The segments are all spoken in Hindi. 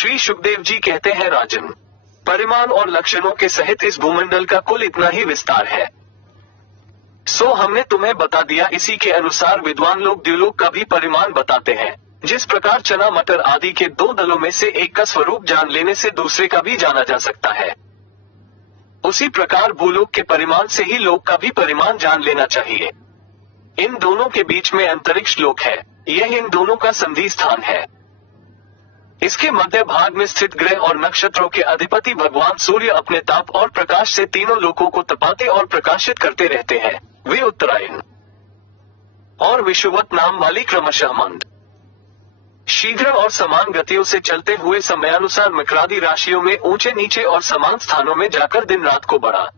श्री शुकदेव जी कहते हैं, राजन, परिमाण और लक्षणों के सहित इस भूमंडल का कुल इतना ही विस्तार है। सो हमने तुम्हें बता दिया। इसी के अनुसार विद्वान लोग द्युलोक का भी परिमाण बताते हैं। जिस प्रकार चना मटर आदि के दो दलों में से एक का स्वरूप जान लेने से दूसरे का भी जाना जा सकता है, उसी प्रकार भूलोक के परिमाण से ही लोक का भी परिमाण जान लेना चाहिए। इन दोनों के बीच में अंतरिक्ष लोक है, यह इन दोनों का संधि स्थान है। इसके मध्य भाग में स्थित ग्रह और नक्षत्रों के अधिपति भगवान सूर्य अपने ताप और प्रकाश से तीनों लोकों को तपाते और प्रकाशित करते रहते हैं। वे उत्तरायण और विषुवत नाम वाली क्रमशः मंद, शीघ्र और समान गतियों से चलते हुए समयानुसार मकरादी राशियों में ऊंचे नीचे और समान स्थानों में जाकर दिन रात को बड़ा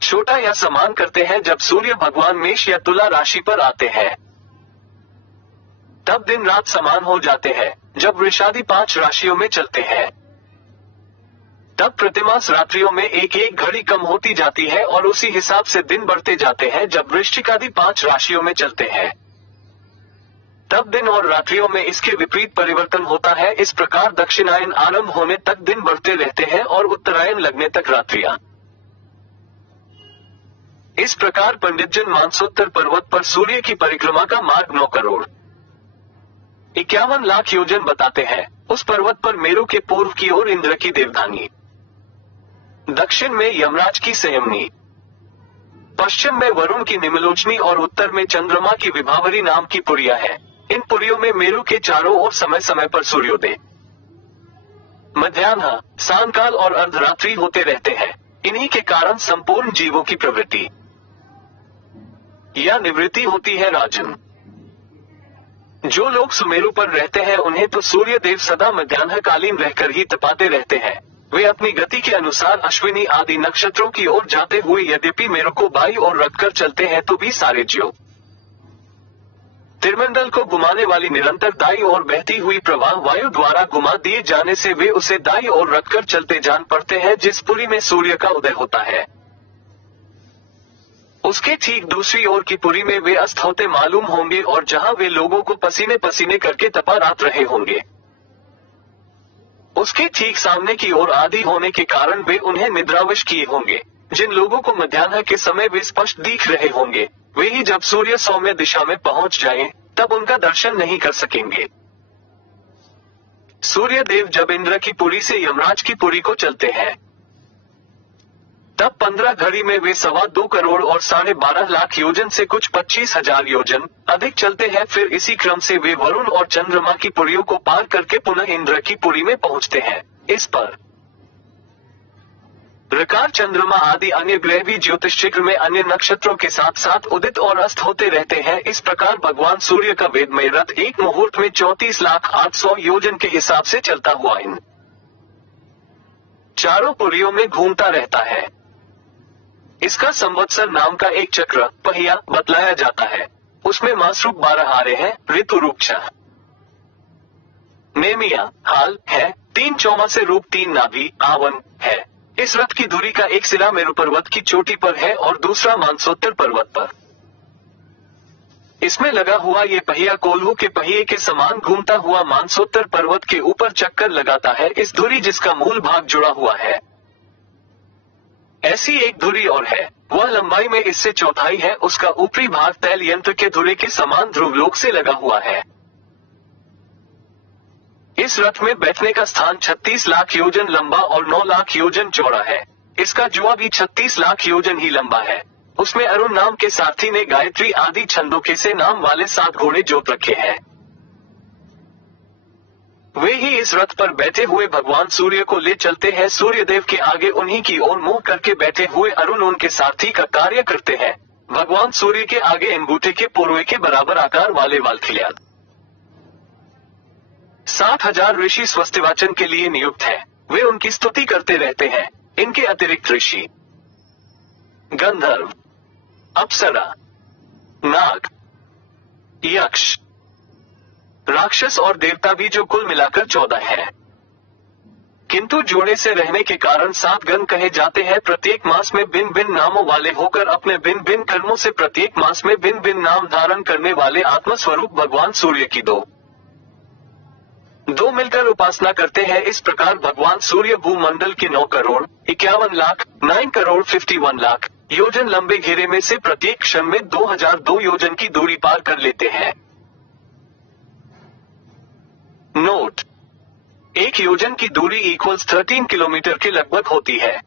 छोटा या समान करते हैं। जब सूर्य भगवान मेष या तुला राशि पर आते हैं तब दिन रात समान हो जाते हैं। जब वृषादि 5 राशियों में चलते हैं तब प्रतिमास रात्रियों में एक एक घड़ी कम होती जाती है और उसी हिसाब से दिन बढ़ते जाते हैं। जब वृश्चिक आदि 5 राशियों में चलते हैं तब दिन और रात्रियों में इसके विपरीत परिवर्तन होता है। इस प्रकार दक्षिणायन आरंभ होने तक दिन बढ़ते रहते हैं और उत्तरायण लगने तक रात्रियां। इस प्रकार पंडितजन मानसोत्तर पर्वत पर सूर्य की परिक्रमा का मार्ग 9 करोड़ 51 लाख योजन बताते हैं। उस पर्वत पर मेरु के पूर्व की ओर इंद्र की देवधानी, दक्षिण में यमराज की संयमनी, पश्चिम में वरुण की निमलोचनी और उत्तर में चंद्रमा की विभावरी नाम की पुरिया है। इन पुरियों में मेरु के चारों ओर समय समय पर सूर्योदय, मध्याह्न, सांकाल और अर्धरात्रि होते रहते हैं। इन्हीं के कारण संपूर्ण जीवों की प्रवृत्ति या निवृत्ति होती है। राजन, जो लोग सुमेरु पर रहते हैं उन्हें तो सूर्य देव सदा मध्याह्नकालीन रहकर ही तपाते रहते हैं। वे अपनी गति के अनुसार अश्विनी आदि नक्षत्रों की ओर जाते हुए यद्यपि मेरु को बाई ओर रखकर चलते हैं तो भी सारे ज्यो त्रिमंडल को घुमाने वाली निरंतर दाई ओर बहती हुई प्रवाह वायु द्वारा घुमा दिए जाने से वे उसे दाई ओर रखकर चलते जान पड़ते हैं। जिस पुरी में सूर्य का उदय होता है उसके ठीक दूसरी ओर की पुरी में वे अस्त होते मालूम होंगे और जहां वे लोगों को पसीने पसीने करके तपा रात रहे होंगे उसके ठीक सामने की ओर आदि होने के कारण वे उन्हें निद्रावश किए होंगे। जिन लोगों को मध्याह्न के समय वे स्पष्ट दिख रहे होंगे वे ही जब सूर्य सौम्य दिशा में पहुंच जाएं, तब उनका दर्शन नहीं कर सकेंगे। सूर्य देव जब इंद्र की पुरी से यमराज की पुरी को चलते हैं तब 15 घड़ी में वे 2.25 करोड़ और 12.5 लाख योजन से कुछ 25,000 योजन अधिक चलते हैं। फिर इसी क्रम से वे वरुण और चंद्रमा की पुरियों को पार करके पुनः इंद्र की पुरी में पहुंचते हैं। इस पर प्रकार चंद्रमा आदि अन्य ग्रह भी ज्योतिष चक्र में अन्य नक्षत्रों के साथ साथ उदित और अस्त होते रहते हैं। इस प्रकार भगवान सूर्य का वेदमय रथ एक मुहूर्त में 34,800,000 योजन के हिसाब से चलता हुआ इन चारों पुरियों में घूमता रहता है। इसका संवत्सर नाम का एक चक्र पहिया बतलाया जाता है। उसमें मास रूप 12 हारे हैं, ऋतु रूप 6 नेमिया हाल है, 3 चौमासे रूप 3 नाभि आवन है। इस रथ की दूरी का एक सिरा मेरु पर्वत की चोटी पर है और दूसरा मानसोत्तर पर्वत पर। इसमें लगा हुआ ये पहिया कोल्हू के पहिए के समान घूमता हुआ मानसोत्तर पर्वत के ऊपर चक्कर लगाता है। इस धुरी जिसका मूल भाग जुड़ा हुआ है ऐसी एक धुरी और है, वह लंबाई में इससे चौथाई है। उसका ऊपरी भाग तैल यंत्र के धुरे के समान ध्रुवलोक से लगा हुआ है। इस रथ में बैठने का स्थान 36 लाख योजन लंबा और 9 लाख योजन चौड़ा है। इसका जुआ भी 36 लाख योजन ही लंबा है। उसमें अरुण नाम के सारथी ने गायत्री आदि छंदों के से नाम वाले 7 घोड़े जोत रखे हैं। वे ही इस रथ पर बैठे हुए भगवान सूर्य को ले चलते हैं। सूर्य देव के आगे उन्हीं की ओर मुंह करके बैठे हुए अरुण उनके सारथी का कार्य करते हैं। भगवान सूर्य के आगे अंगूठे के पूर्वे के बराबर आकार वाले वालखिल्याद 60,000 ऋषि स्वस्तिवाचन के लिए नियुक्त हैं। वे उनकी स्तुति करते रहते हैं। इनके अतिरिक्त ऋषि, गंधर्व, अप्सरा, नाग, यक्ष, राक्षस और देवता भी जो कुल मिलाकर 14 है। किंतु जोड़े से रहने के कारण 7 गण कहे जाते हैं। प्रत्येक मास में भिन्न भिन्न नामों वाले होकर अपने भिन्न भिन्न कर्मों से प्रत्येक मास में भिन्न भिन्न नाम धारण करने वाले आत्मस्वरूप भगवान सूर्य की 2 2 मिलकर उपासना करते हैं। इस प्रकार भगवान सूर्य भूमंडल के 9 करोड़ 51 लाख 9 करोड़ 51 लाख योजन लंबे घेरे में से प्रत्येक क्षण में 2002 योजन की दूरी पार कर लेते हैं। नोट: 1 योजन की दूरी इक्वल्स 13 किलोमीटर के लगभग होती है।